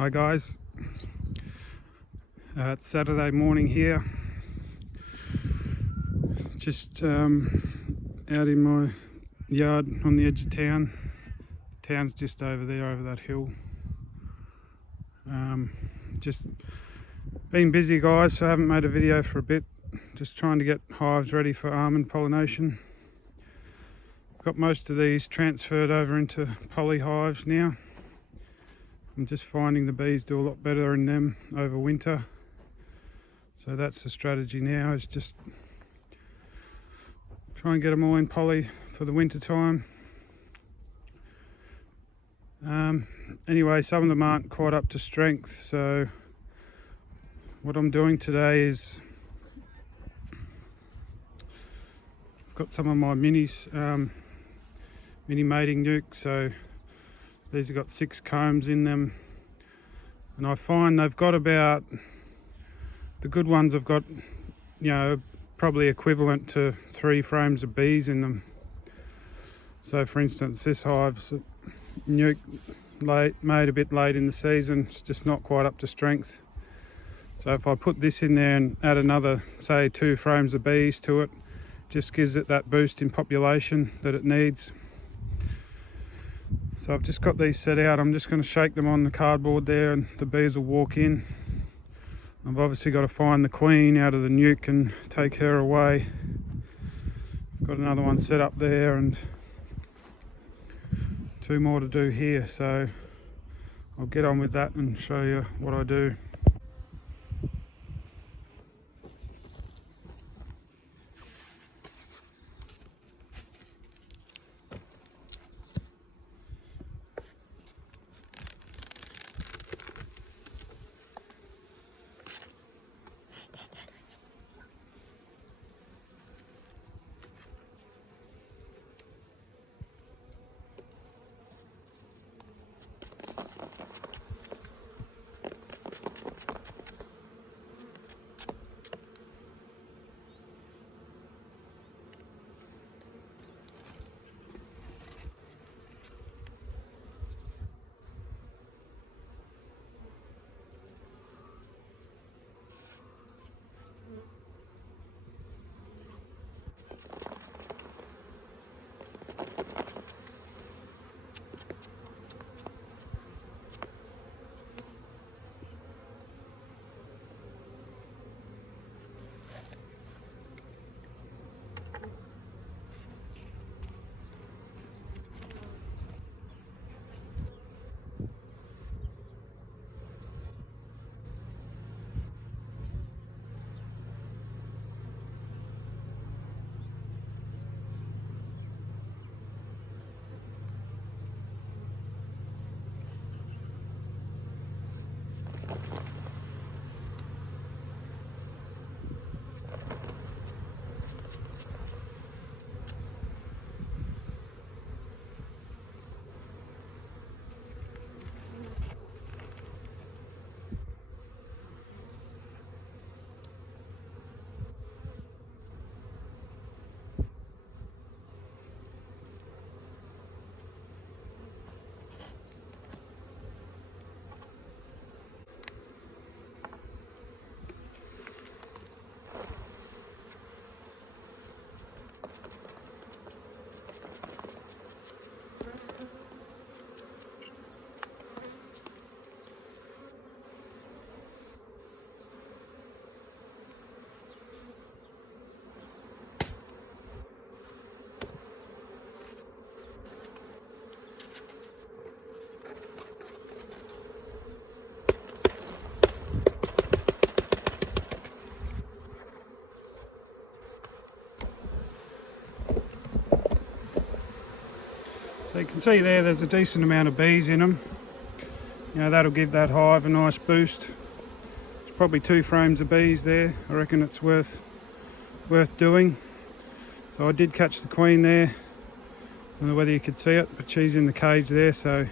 Hi guys, it's Saturday morning here, just out in my yard on the edge of town. Town's just over there, over that hill. Just been busy guys, so I haven't made a video for a bit, just trying to get hives ready for almond pollination. Got most of these transferred over into poly hives now. I'm just finding the bees do a lot better in them over winter, so that's the strategy now, is just try and get them all in poly for the winter time. Anyway, some of them aren't quite up to strength, so what I'm doing today is I've got some of my mini mating nukes. So these have got 6 combs in them, and I find they've got about, the good ones have got, you know, probably equivalent to 3 frames of bees in them. So for instance, this hive's nuke made a bit late in the season, it's just not quite up to strength. So if I put this in there and add another, say 2 frames of bees to it, just gives it that boost in population that it needs. So I've just got these set out. I'm just going to shake them on the cardboard there and the bees will walk in. I've obviously got to find the queen out of the nuke and take her away. I've got another one set up there and 2 more to do here, so I'll get on with that and show you what I do. So you can see there's a decent amount of bees in them. You know, that'll give that hive a nice boost. It's probably 2 frames of bees there. I reckon it's worth doing. So I did catch the queen there. I don't know whether you could see it, but she's in the cage there, so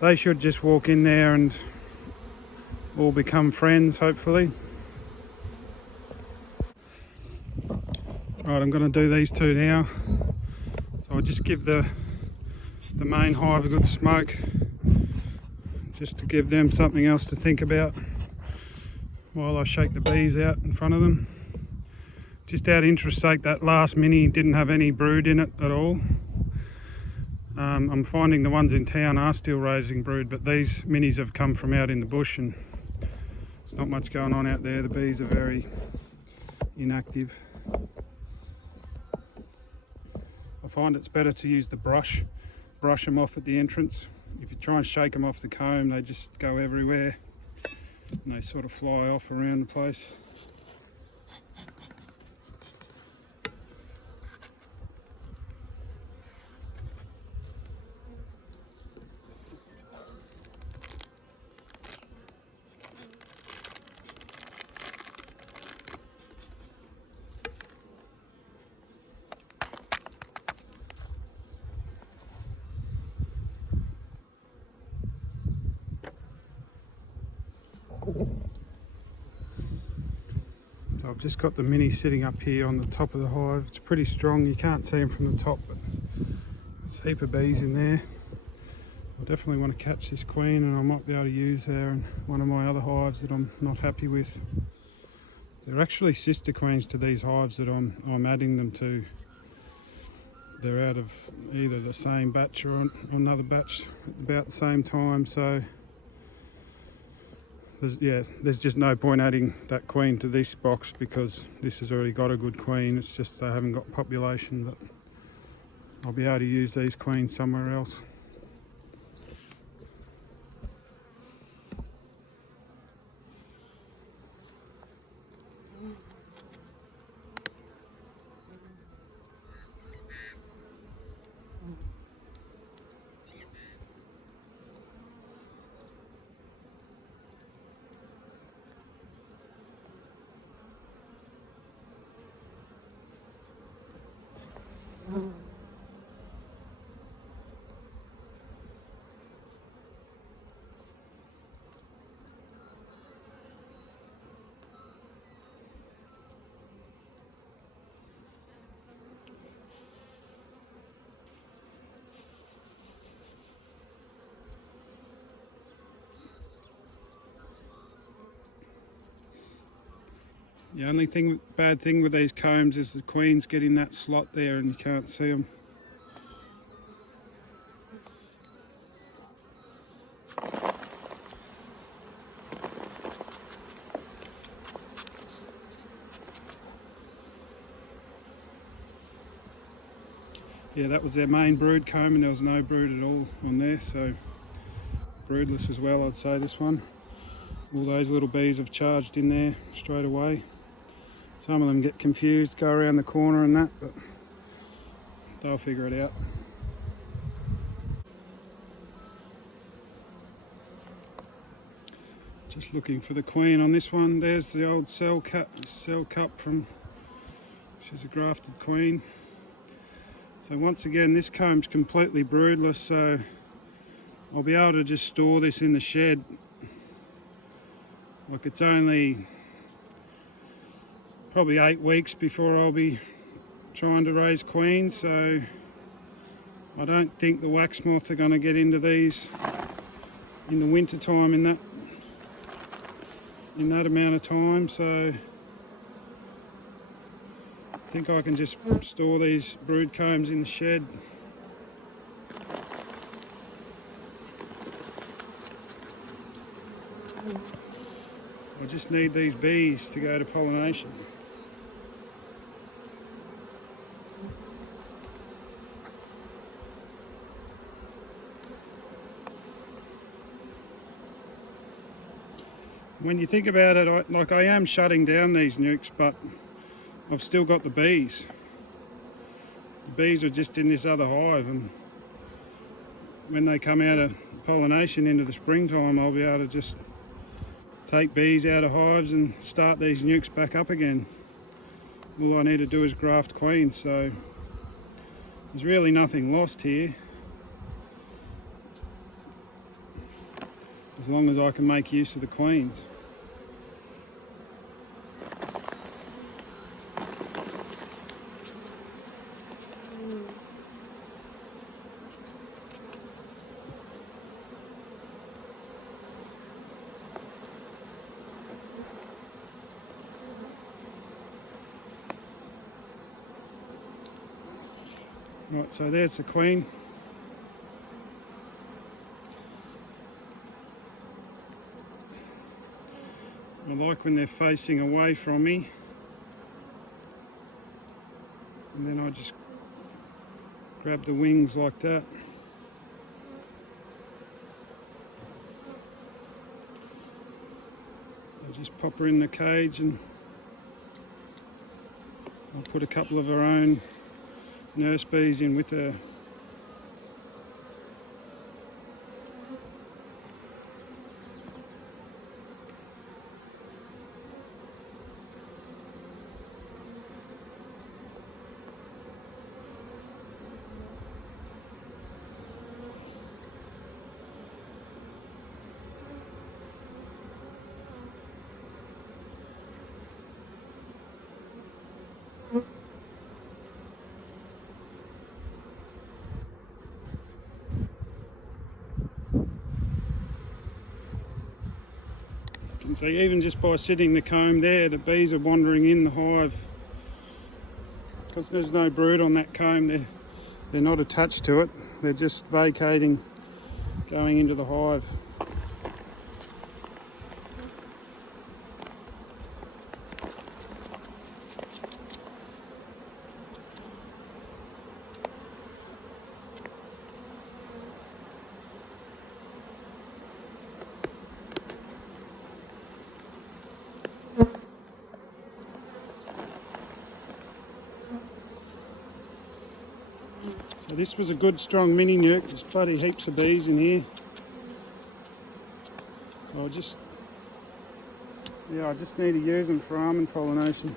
they should just walk in there and all become friends, hopefully. Right, I'm going to do these 2 now. So I'll just give the main hive a good smoke. just to give them something else to think about while I shake the bees out in front of them. Just out of interest's sake, that last mini didn't have any brood in it at all. I'm finding the ones in town are still raising brood, but these minis have come from out in the bush and there's not much going on out there. The bees are very inactive. I find it's better to use the brush them off at the entrance. If you try and shake them off the comb, they just go everywhere and they sort of fly off around the place. So I've just got the mini sitting up here on the top of the hive. It's pretty strong, you can't see them from the top, but there's a heap of bees in there. I definitely want to catch this queen, and I might be able to use her in one of my other hives that I'm not happy with. They're actually sister queens to these hives that I'm adding them to. They're out of either the same batch or another batch at about the same time, so there's just no point adding that queen to this box because this has already got a good queen. It's just they haven't got population, but I'll be able to use these queens somewhere else. The only bad thing with these combs is the queens get in that slot there and you can't see them. Yeah, that was their main brood comb and there was no brood at all on there, so broodless as well, I'd say, this one. All those little bees have charged in there straight away. Some of them get confused, go around the corner and that, but they'll figure it out. Just looking for the queen on this one. There's the old cell cup from, she's a grafted queen. So once again, this comb's completely broodless, so I'll be able to just store this in the shed. Like, it's only probably 8 weeks before I'll be trying to raise queens, so I don't think the wax moth are going to get into these in the winter time in that amount of time, so I think I can just store these brood combs in the shed. I just need these bees to go to pollination. When you think about it, I am shutting down these nukes, but I've still got the bees. The bees are just in this other hive, and when they come out of pollination into the springtime, I'll be able to just take bees out of hives and start these nukes back up again. All I need to do is graft queens, so there's really nothing lost here, as long as I can make use of the queens. Right, so there's the queen. I like when they're facing away from me, and then I just grab the wings like that. I just pop her in the cage, and I'll put a couple of her own nurse bees in with her. You can see even just by sitting the comb there, the bees are wandering in the hive. Because there's no brood on that comb, they're not attached to it, they're just vacating, going into the hive. So this was a good strong mini nuke. There's bloody heaps of bees in here. So I just need to use them for almond pollination. You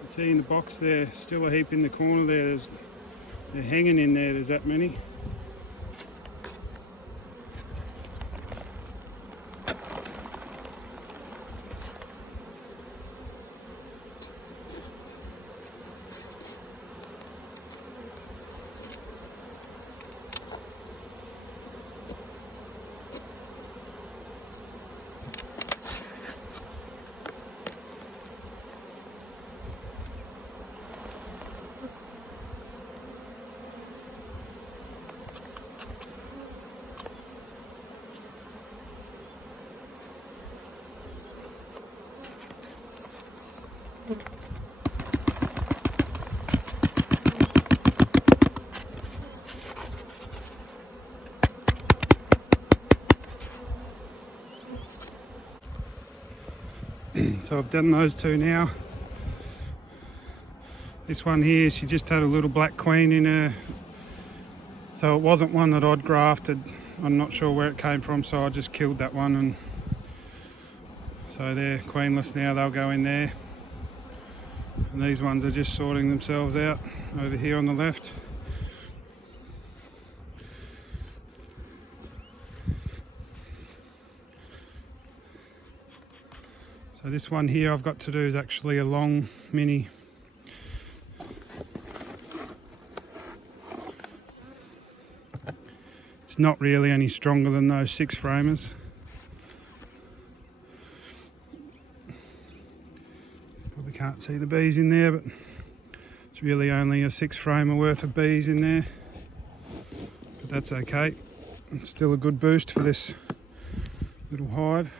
can see in the box there, still a heap in the corner there. They're hanging in there, there's that many. So I've done those two now. This one here, she just had a little black queen in her. So it wasn't one that I'd grafted. I'm not sure where it came from, so I just killed that one. And so they're queenless now, they'll go in there. And these ones are just sorting themselves out over here on the left. So this one here I've got to do is actually a long mini. It's not really any stronger than those 6 framers. Probably can't see the bees in there, but it's really only a 6 framer worth of bees in there. But that's okay. It's still a good boost for this little hive.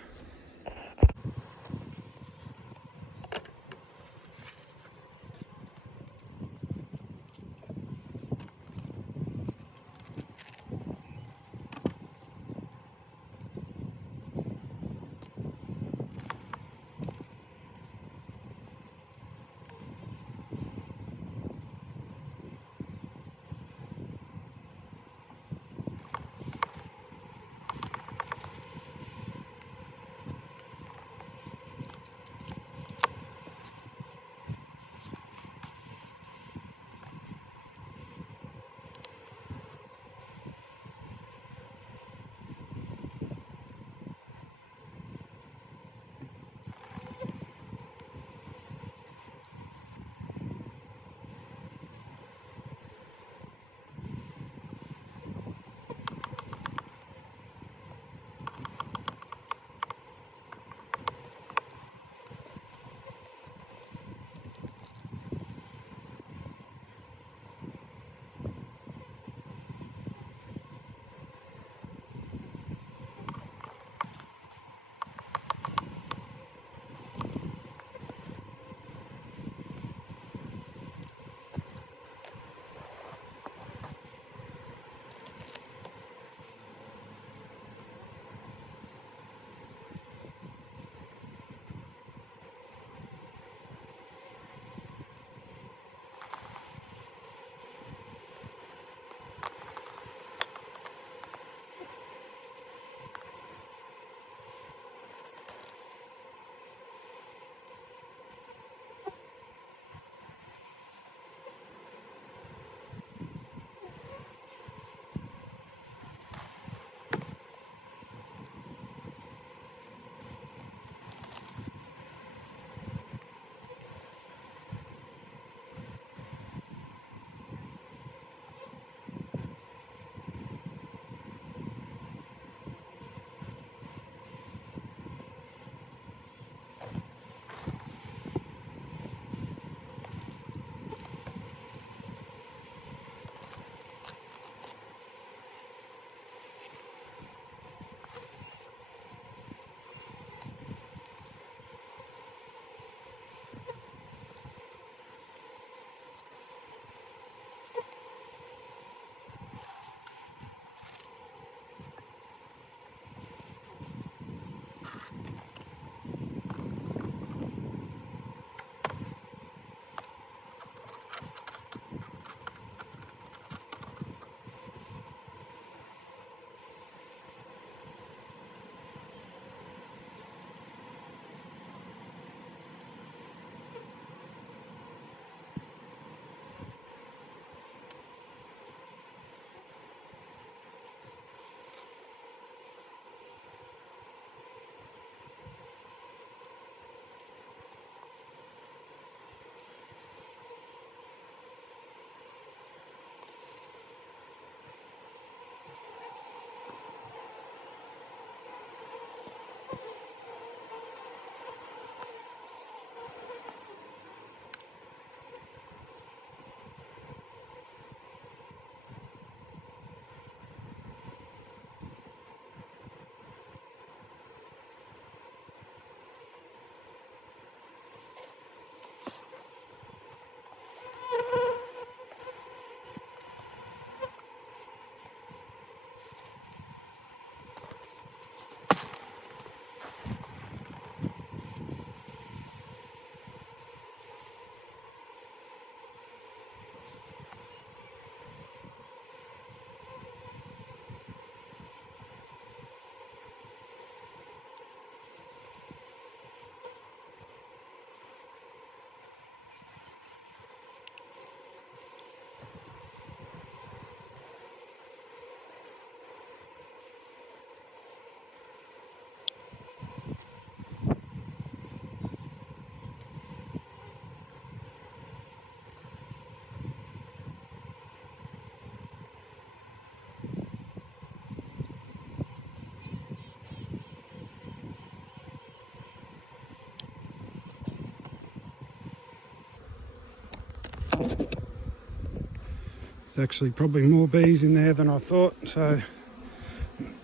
There's actually probably more bees in there than I thought, so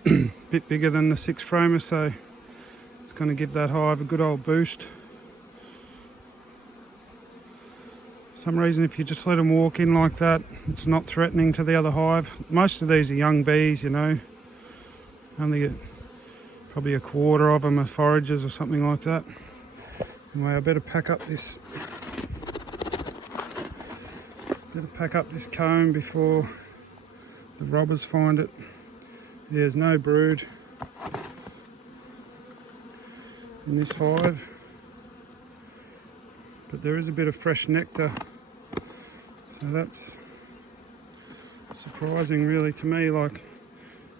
a bit bigger than the 6 framer, so it's going to give that hive a good old boost. For some reason, if you just let them walk in like that, it's not threatening to the other hive. Most of these are young bees, you know, only probably a quarter of them are foragers or something like that. Anyway, I better pack up this comb before the robbers find it. There's no brood in this hive, but there is a bit of fresh nectar, so that's surprising really to me. Like,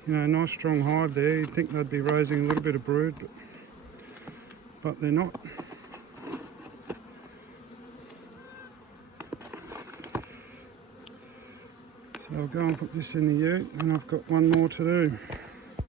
you know, nice strong hive there. You'd think they'd be raising a little bit of brood, but they're not. So I'll go and put this in the ute, and I've got one more to do.